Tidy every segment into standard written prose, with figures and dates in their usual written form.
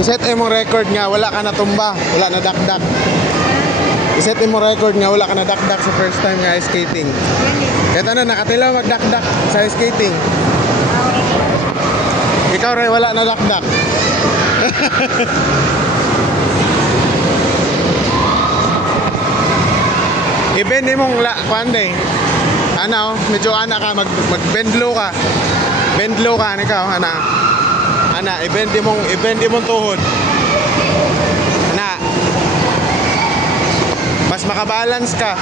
I-set mo record nga, wala ka natumba, wala na dakdak. I-set mo record nga, wala ka na dakdak sa first time nga ice skating. Kahit ano, nakatilaw magdakdak sa ice skating. Ikaw rin, wala na dakdak. I-bend mong kuande. Ano, medyo ana ka, mag-bend low ka. Bend low ka, ikaw, ana. Ana, i-bend mong tuhod. Ana. Mas makabalance ka.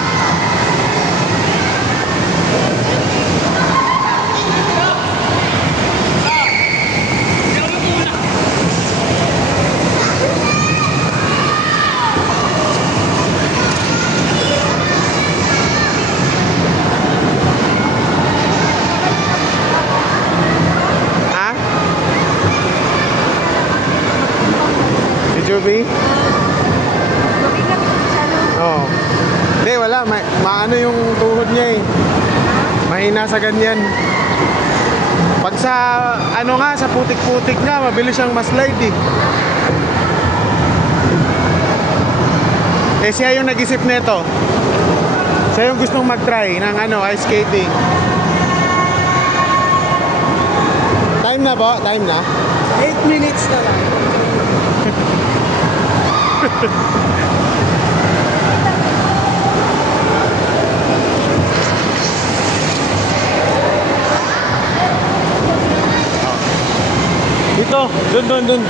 Joby? Oo. Hindi, wala. Maano yung tuhod niya eh. Mahina sa ganyan. Pag sa, ano nga, sa putik-putik nga, mabilis siyang ma-slide eh. Eh, siya yung nag-isip nito. Siya yung gustong mag-try ng ano, ice skating. Time na ba? Time na? 8 minutes na lang. Dito, dun.